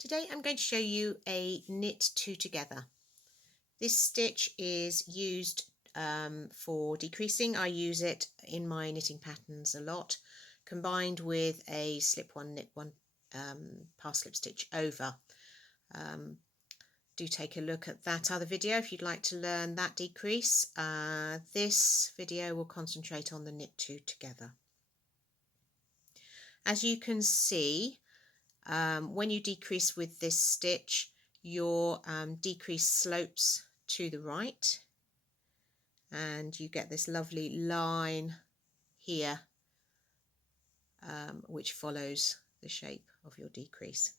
Today I'm going to show you a knit two together. This stitch is used for decreasing. I use it in my knitting patterns a lot, combined with a slip one knit one pass slip stitch over. Do take a look at that other video if you'd like to learn that decrease. This video will concentrate on the knit two together. As you can see, when you decrease with this stitch, your decrease slopes to the right and you get this lovely line here which follows the shape of your decrease.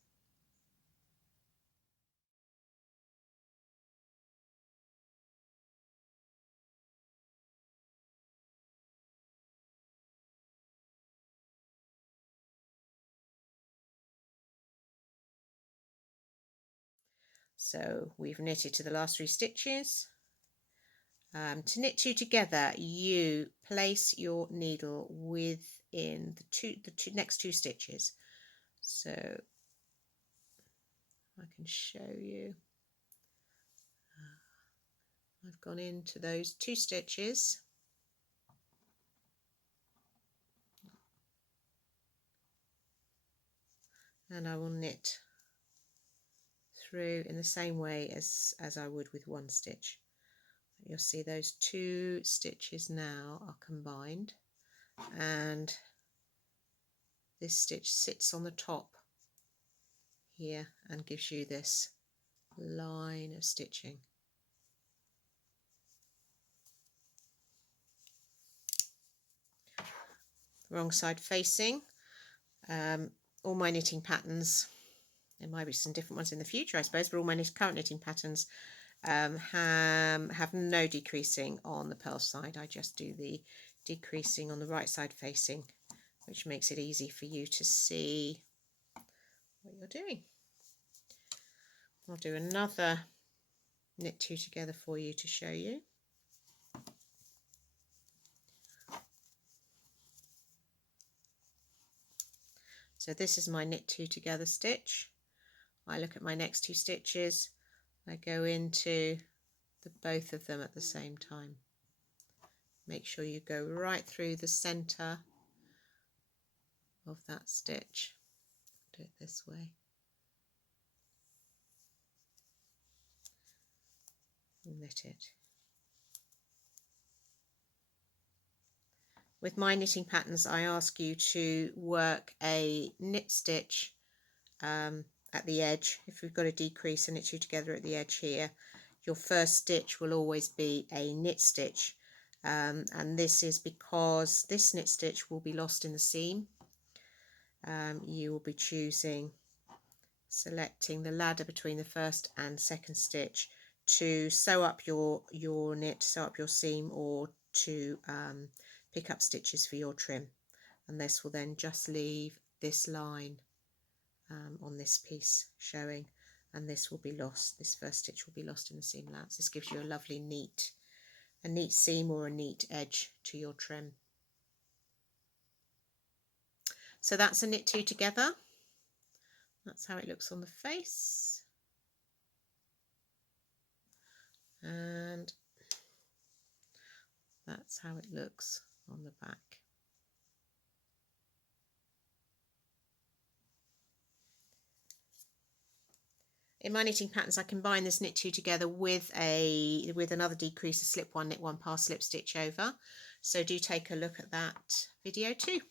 So we've knitted to the last 3 stitches. To knit two together, you place your needle within the next 2 stitches. So I can show you. I've gone into those 2 stitches and I will knit through in the same way as I would with 1 stitch. You'll see those 2 stitches now are combined and this stitch sits on the top here and gives you this line of stitching. Wrong side facing. All my knitting patterns, there might be some different ones in the future I suppose, but all my current knitting patterns have no decreasing on the purl side. I just do the decreasing on the right side facing, which makes it easy for you to see what you're doing. I'll do another knit two together for you to show you. So this is my knit two together stitch. I look at my next 2 stitches, I go into both of them at the same time. Make sure you go right through the center of that stitch. Do it this way. Knit it. With my knitting patterns, I ask you to work a knit stitch at the edge. If we've got a decrease and knit two together at the edge here, your first stitch will always be a knit stitch, and this is because this knit stitch will be lost in the seam. You will be selecting the ladder between the first and second stitch to sew up your knit, sew up your seam, or to pick up stitches for your trim, and this will then just leave this line on this piece showing, and this will be lost. This first stitch will be lost in the seam allowance. This gives you a lovely neat seam or a neat edge to your trim. So that's a knit two together. That's how it looks on the face, and that's how it looks on the back. In my knitting patterns, I combine this knit two together with another decrease, a slip one, knit one, pass slip stitch over. So do take a look at that video too.